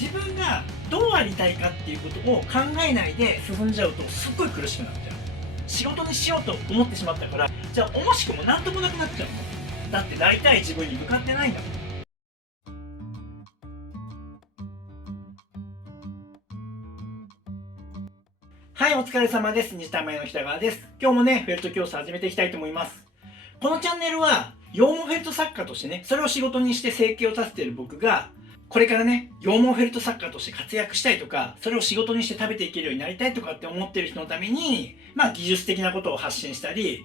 自分がどうありたいかっていうことを考えないで進んじゃうとすっごい苦しくなっちゃう。仕事にしようと思ってしまったから、じゃあ惜しくも何ともなくなっちゃうの。だってなりたい自分に向かってないんだもん。はい、お疲れ様です。西田前の北川です。今日もね、フェルト教室始めていきたいと思います。このチャンネルは、羊毛フェルト作家としてね、それを仕事にして生計を立てている僕が、これからね、羊毛フェルト作家として活躍したいとか、それを仕事にして食べていけるようになりたいとかって思ってる人のために、技術的なことを発信したり、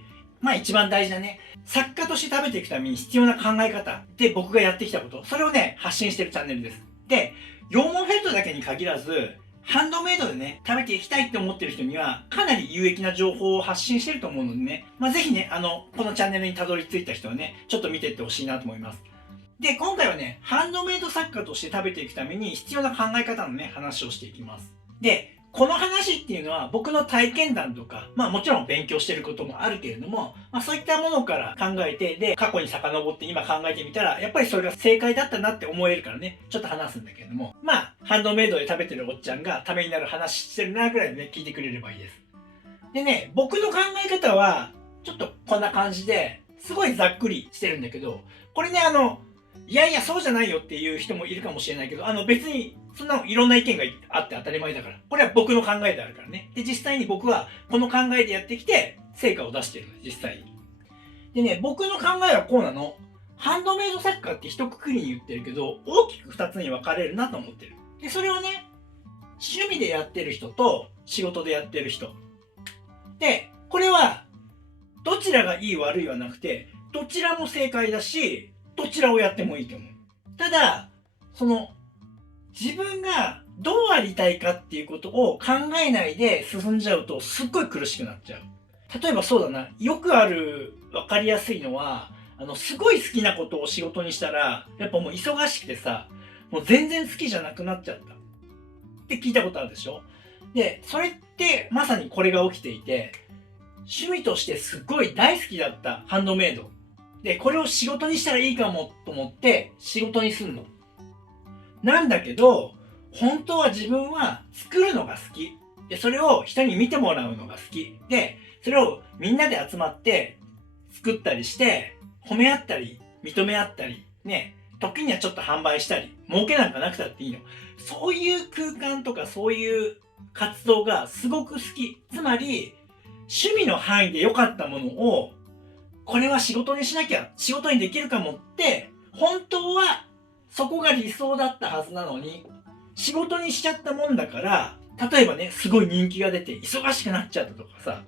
一番大事なね、作家として食べていくために必要な考え方で僕がやってきたこと、それをね、発信してるチャンネルです。で、羊毛フェルトだけに限らず、ハンドメイドでね、食べていきたいって思ってる人には、かなり有益な情報を発信してると思うのでね、ぜひね、このチャンネルにたどり着いた人はね、ちょっと見ていってほしいなと思います。で、今回はね、ハンドメイド作家として食べていくために必要な考え方のね、話をしていきます。で、この話っていうのは僕の体験談とか、もちろん勉強してることもあるけれども、そういったものから考えて、で、過去に遡って今考えてみたら、やっぱりそれが正解だったなって思えるからね、ちょっと話すんだけれども、ハンドメイドで食べてるおっちゃんがためになる話してるなぐらいでね、聞いてくれればいいです。でね、僕の考え方は、ちょっとこんな感じで、すごいざっくりしてるんだけど、これね、いやいや、そうじゃないよっていう人もいるかもしれないけど、別に、そんないろんな意見があって当たり前だから。これは僕の考えであるからね。で、実際に僕はこの考えでやってきて、成果を出してるの、実際に。でね、僕の考えはこうなの。ハンドメイド作家って一括りに言ってるけど、大きく二つに分かれるなと思ってる。で、それはね、趣味でやってる人と仕事でやってる人。で、これは、どちらがいい悪いはなくて、どちらも正解だし、どちらをやってもいいと思う。ただ、自分がどうありたいかっていうことを考えないで進んじゃうとすっごい苦しくなっちゃう。例えばそうだな、よくある分かりやすいのは、すごい好きなことを仕事にしたら、やっぱもう忙しくてさ、もう全然好きじゃなくなっちゃった。って聞いたことあるでしょ？で、それってまさにこれが起きていて、趣味としてすっごい大好きだったハンドメイド。で、これを仕事にしたらいいかもと思って仕事にすんの。なんだけど、本当は自分は作るのが好き。で、それを人に見てもらうのが好き。で、それをみんなで集まって作ったりして、褒め合ったり、認め合ったり、ね、時にはちょっと販売したり、儲けなんかなくたっていいの。そういう空間とかそういう活動がすごく好き。つまり、趣味の範囲で良かったものを、これは仕事にしなきゃ、仕事にできるかもって、本当はそこが理想だったはずなのに、仕事にしちゃったもんだから、例えばね、すごい人気が出て忙しくなっちゃったとかさ、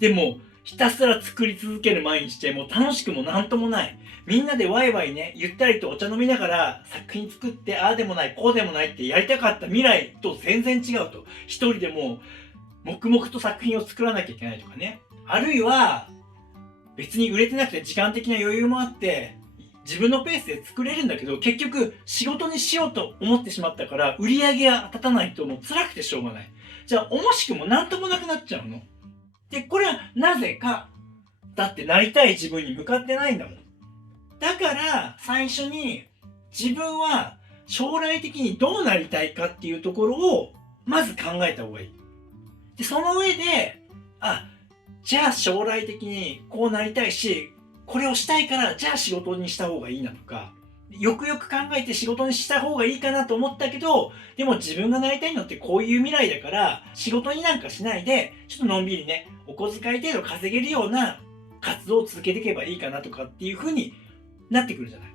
でも、ひたすら作り続ける毎日でもう楽しくもなんともない。みんなでワイワイね、ゆったりとお茶飲みながら作品作って、ああでもない、こうでもないってやりたかった未来と全然違うと。一人でも黙々と作品を作らなきゃいけないとかね。あるいは、別に売れてなくて時間的な余裕もあって、自分のペースで作れるんだけど、結局仕事にしようと思ってしまったから、売り上げが立たないともう辛くてしょうがない。じゃあ、惜しくもなんともなくなっちゃうの。で、これはなぜか。だってなりたい自分に向かってないんだもん。だから、最初に自分は将来的にどうなりたいかっていうところを、まず考えた方がいい。で、その上で、じゃあ将来的にこうなりたいし、これをしたいから、じゃあ仕事にした方がいいなとか、よくよく考えて仕事にした方がいいかなと思ったけど、でも自分がなりたいのってこういう未来だから、仕事になんかしないで、ちょっとのんびりね、お小遣い程度稼げるような活動を続けていけばいいかなとかっていう風になってくるじゃない。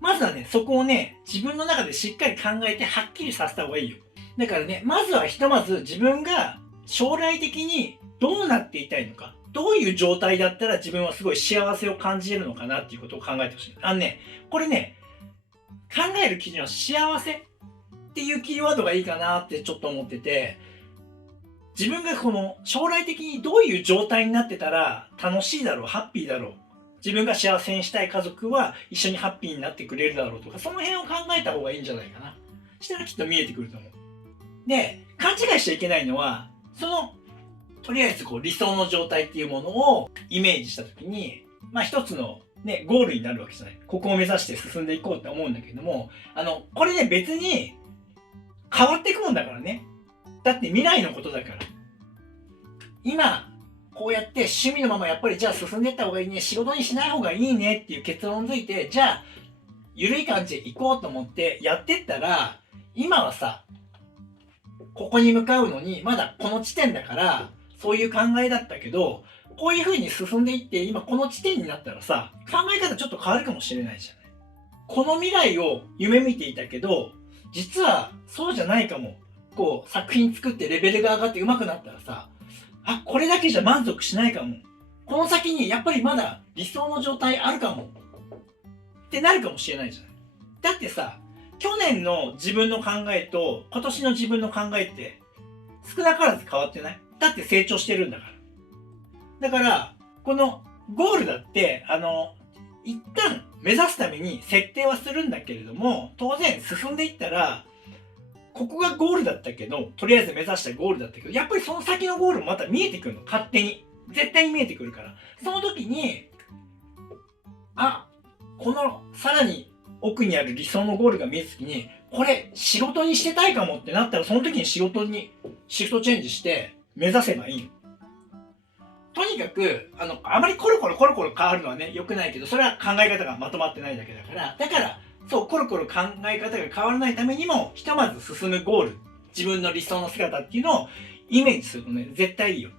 まずはね、そこをね、自分の中でしっかり考えてはっきりさせた方がいいよ。だからね、まずはひとまず自分が将来的にどうなっていたいのか、どういう状態だったら自分はすごい幸せを感じれるのかなっていうことを考えてほしい。これね、考える基準は幸せっていうキーワードがいいかなってちょっと思ってて、自分がこの将来的にどういう状態になってたら楽しいだろう、ハッピーだろう、自分が幸せにしたい家族は一緒にハッピーになってくれるだろうとか、その辺を考えた方がいいんじゃないかな。したらきっと見えてくると思う。で、勘違いしちゃいけないのは、とりあえず理想の状態っていうものをイメージしたときに、一つのね、ゴールになるわけじゃない。ここを目指して進んでいこうって思うんだけども、これね、別に、変わっていくもんだからね。だって未来のことだから。今、こうやって趣味のままやっぱりじゃあ進んでいった方がいいね、仕事にしない方がいいねっていう結論づいて、じゃあ、緩い感じで行こうと思ってやってったら、今はさ、ここに向かうのに、まだこの地点だから、そういう考えだったけど、こういう風に進んでいって、今この地点になったらさ、考え方ちょっと変わるかもしれないじゃない。この未来を夢見ていたけど、実はそうじゃないかも。こう、作品作ってレベルが上がって上手くなったらさ、あ、これだけじゃ満足しないかも。この先にやっぱりまだ理想の状態あるかも。ってなるかもしれないじゃない。だってさ、去年の自分の考えと今年の自分の考えって少なからず変わってない？だって成長してるんだから。だから、このゴールだって、一旦目指すために設定はするんだけれども、当然進んでいったら、ここがゴールだったけど、とりあえず目指したゴールだったけど、やっぱりその先のゴールもまた見えてくるの、勝手に。絶対に見えてくるから。その時に、あ、このさらに奥にある理想のゴールが見えた時に、これ仕事にしてたいかもってなったら、その時に仕事にシフトチェンジして目指せばいいの。とにかく、あまりコロコロ変わるのはね、良くないけど、それは考え方がまとまってないだけだから、だから、そう、コロコロ考え方が変わらないためにも、ひとまず進むゴール、自分の理想の姿っていうのをイメージするとね、絶対いいよ。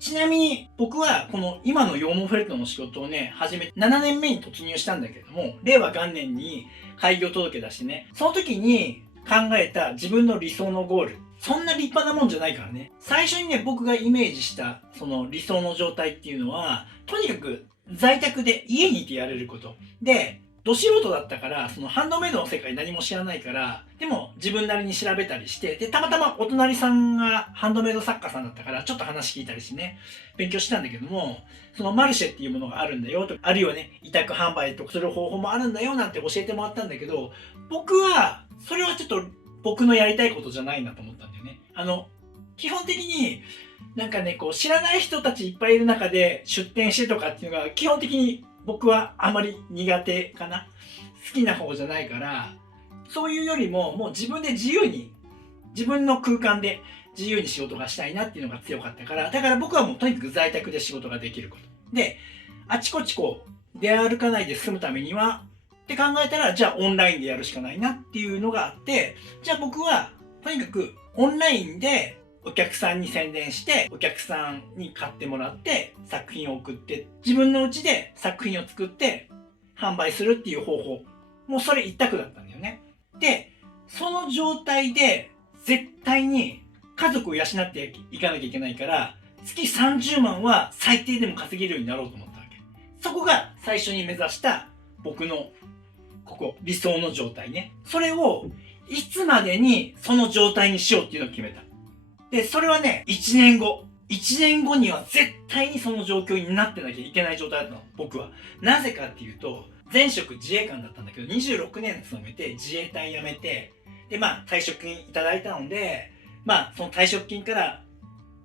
ちなみに、僕はこの今の羊毛フェルトの仕事をね、始め、7年目に突入したんだけども、令和元年に開業届出してね、その時に考えた自分の理想のゴール、そんな立派なもんじゃないからね。最初にね、僕がイメージしたその理想の状態っていうのは、とにかく在宅で家にいてやれること。で、ど素人だったから、そのハンドメイドの世界何も知らないから、でも自分なりに調べたりして、で、たまたまお隣さんがハンドメイド作家さんだったから、ちょっと話聞いたりしてね、勉強したんだけども、そのマルシェっていうものがあるんだよとか、あるいはね、委託販売とかする方法もあるんだよなんて教えてもらったんだけど、僕は、それはちょっと僕のやりたいことじゃないなと思ったんだよね。基本的になんかね、こう知らない人たちいっぱいいる中で出店してとかっていうのが基本的に僕はあまり苦手かな。好きな方じゃないから、そういうよりももう自分で自由に、自分の空間で自由に仕事がしたいなっていうのが強かったから、だから僕はもうとにかく在宅で仕事ができること。で、あちこちこう出歩かないで済むためにはって考えたら、じゃあオンラインでやるしかないなっていうのがあって、じゃあ僕はとにかくオンラインでお客さんに宣伝して、お客さんに買ってもらって作品を送って、自分の家で作品を作って販売するっていう方法。もうそれ一択だったんだよね。で、その状態で絶対に家族を養っていかなきゃいけないから、月30万は最低でも稼げるようになろうと思ったわけ。そこが最初に目指した僕のここ、理想の状態ね。それをいつまでにその状態にしようっていうのを決めた。で、それはね、1年後。1年後には絶対にその状況になってなきゃいけない状態だったの、僕は。なぜかっていうと、前職自衛官だったんだけど、26年勤めて自衛隊辞めて、で、まあ、退職金いただいたので、まあ、その退職金から、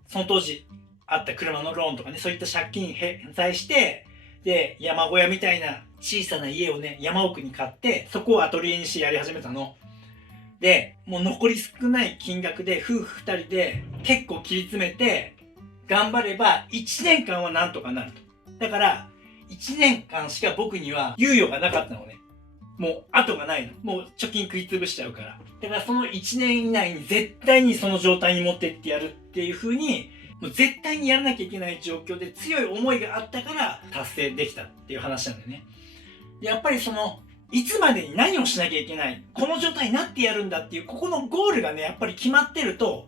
その当時あった車のローンとかね、そういった借金返済して、で、山小屋みたいな小さな家をね、山奥に買って、そこをアトリエにしてやり始めたの。で、もう残り少ない金額で夫婦2人で結構切り詰めて頑張れば1年間はなんとかなると。だから1年間しか僕には猶予がなかったのね。もう後がないの。もう貯金食い潰しちゃうから。だからその1年以内に絶対にその状態に持ってってやるっていう風に、もう絶対にやらなきゃいけない状況で強い思いがあったから達成できたっていう話なんだよね。でやっぱりそのいつまでに何をしなきゃいけない、この状態になってやるんだっていう、ここのゴールがね、やっぱり決まってると、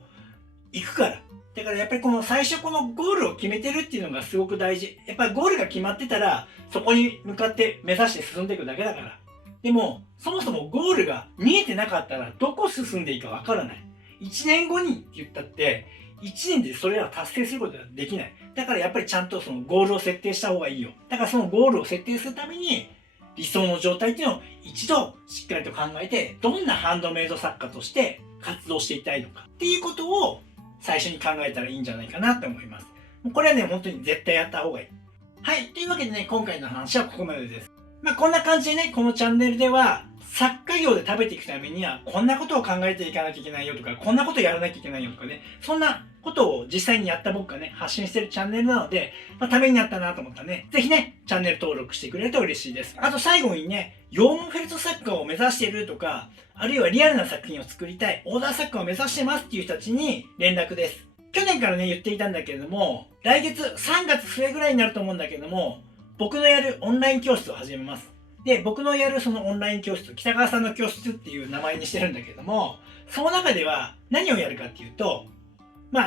行くから。だからやっぱりこの最初このゴールを決めてるっていうのがすごく大事。やっぱりゴールが決まってたら、そこに向かって目指して進んでいくだけだから。でも、そもそもゴールが見えてなかったら、どこ進んでいいかわからない。1年後にって言ったって、1年でそれらを達成することができない。だからやっぱりちゃんとそのゴールを設定した方がいいよ。だからそのゴールを設定するために、理想の状態っていうのを一度しっかりと考えて、どんなハンドメイド作家として活動していきたいのかっていうことを最初に考えたらいいんじゃないかなと思います。これはね、本当に絶対やった方がいい。はい。というわけでね、今回の話はここまでです。こんな感じでね、このチャンネルでは、作家業で食べていくためには、こんなことを考えていかなきゃいけないよとか、こんなことやらなきゃいけないよとかね、そんなことを実際にやった僕がね、発信してるチャンネルなので、ためになったなと思ったらね、ぜひね、チャンネル登録してくれると嬉しいです。あと最後にね、羊毛フェルト作家を目指しているとか、あるいはリアルな作品を作りたい、オーダー作家を目指してますっていう人たちに連絡です。去年からね、言っていたんだけれども、来月3月末ぐらいになると思うんだけども、僕のやるオンライン教室を始めます。で、僕のやるそのオンライン教室、北川さんの教室っていう名前にしてるんだけども、その中では何をやるかっていうと、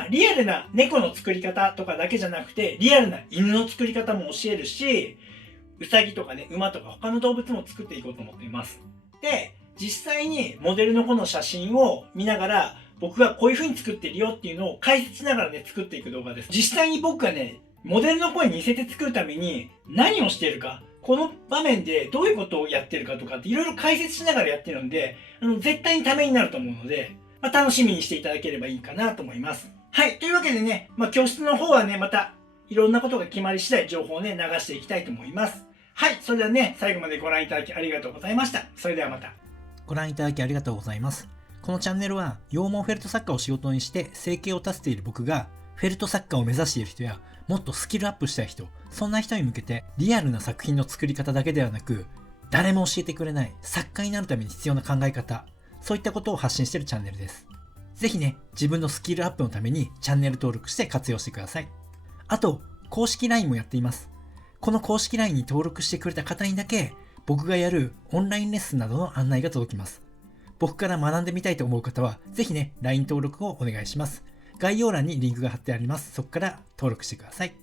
リアルな猫の作り方とかだけじゃなくて、リアルな犬の作り方も教えるし、ウサギとかね、馬とか他の動物も作っていこうと思っています。で、実際にモデルの子の写真を見ながら、僕がこういう風に作ってるよっていうのを解説しながらね、作っていく動画です。実際に僕がね、モデルの声に似せて作るために何をしているか、この場面でどういうことをやってるかとかっていろいろ解説しながらやってるんで、絶対にためになると思うので、楽しみにしていただければいいかなと思います。はい。というわけでね、教室の方はね、またいろんなことが決まり次第情報をね、流していきたいと思います。はい。それではね、最後までご覧いただきありがとうございました。それではまた。ご覧いただきありがとうございます。このチャンネルは羊毛フェルト作家を仕事にして生計を立てている僕が、フェルト作家を目指している人やもっとスキルアップしたい人、そんな人に向けてリアルな作品の作り方だけではなく、誰も教えてくれない作家になるために必要な考え方、そういったことを発信しているチャンネルです。ぜひね、自分のスキルアップのためにチャンネル登録して活用してください。あと、公式 LINE もやっています。この公式 LINE に登録してくれた方にだけ、僕がやるオンラインレッスンなどの案内が届きます。僕から学んでみたいと思う方は、ぜひね、LINE 登録をお願いします。概要欄にリンクが貼ってあります。そこから登録してください。